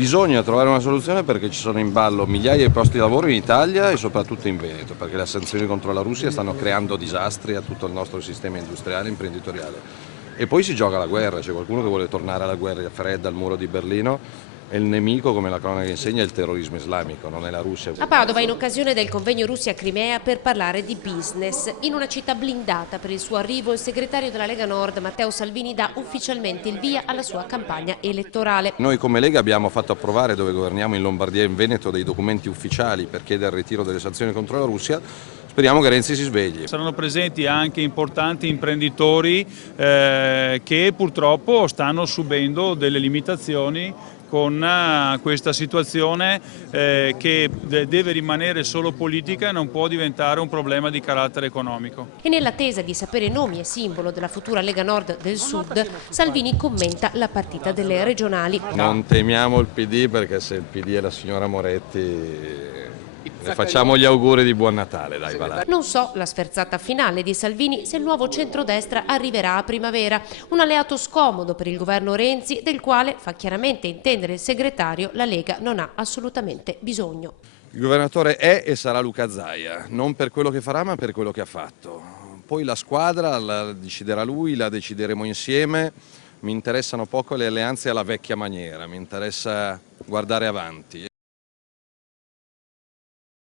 Bisogna trovare una soluzione perché ci sono in ballo migliaia di posti di lavoro in Italia e soprattutto in Veneto, perché le sanzioni contro la Russia stanno creando disastri a tutto il nostro sistema industriale e imprenditoriale. E poi si gioca la guerra, c'è qualcuno che vuole tornare alla guerra fredda, al muro di Berlino, e il nemico, come la cronaca insegna, è il terrorismo islamico, non è la Russia. A Padova, in occasione del convegno Russia-Crimea, per parlare di business. In una città blindata per il suo arrivo, il segretario della Lega Nord, Matteo Salvini, dà ufficialmente il via alla sua campagna elettorale. Noi come Lega abbiamo fatto approvare, dove governiamo in Lombardia e in Veneto, dei documenti ufficiali per chiedere il ritiro delle sanzioni contro la Russia. Speriamo che Renzi si svegli. Saranno presenti anche importanti imprenditori che purtroppo stanno subendo delle limitazioni con questa situazione che deve rimanere solo politica e non può diventare un problema di carattere economico. E nell'attesa di sapere nomi e simbolo della futura Lega Nord del Sud, Salvini commenta la partita delle regionali. Non temiamo il PD, perché se il PD è la signora Moretti le facciamo gli auguri di buon Natale, dai, va là. Non so la sferzata finale di Salvini se il nuovo centrodestra arriverà a primavera, un alleato scomodo per il governo Renzi, del quale fa chiaramente intendere il segretario la Lega non ha assolutamente bisogno. Il governatore è e sarà Luca Zaia, non per quello che farà ma per quello che ha fatto. Poi la squadra la deciderà lui, la decideremo insieme. Mi interessano poco le alleanze alla vecchia maniera, mi interessa guardare avanti.